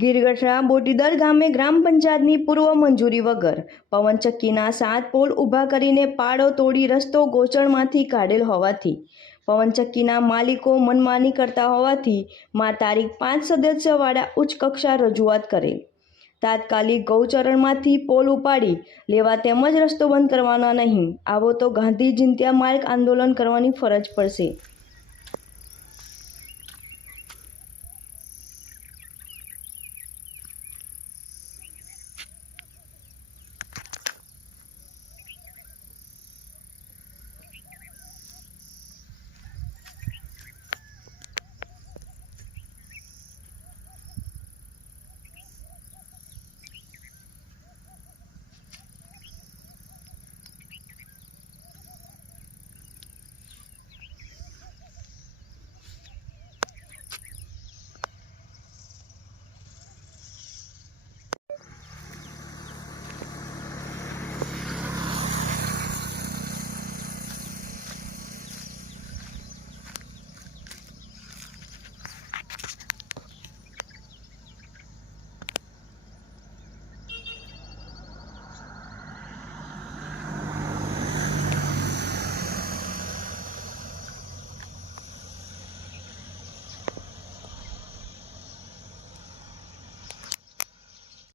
ગીરગઢના બોટીદર ગામે ગ્રામ પંચાયતની પૂર્વ મંજૂરી વગર પવનચક્કીના સાત પોલ ઊભા કરીને પાડો તોડી રસ્તો ગોચરમાંથી કાઢેલ હોવાથી પવનચક્કીના માલિકો મનમાની કરતા હોવાથી માં તારીખ પાંચ સદસ્યવાળા ઉચ્ચ કક્ષા રજૂઆત કરેલ તાત્કાલિક ગૌચરણમાંથી પોલ ઉપાડી લેવા તેમજ રસ્તો બંધ કરવાના નહીં. આવો તો ગાંધી ચિંત્યા માર્ગ આંદોલન કરવાની ફરજ પડશે.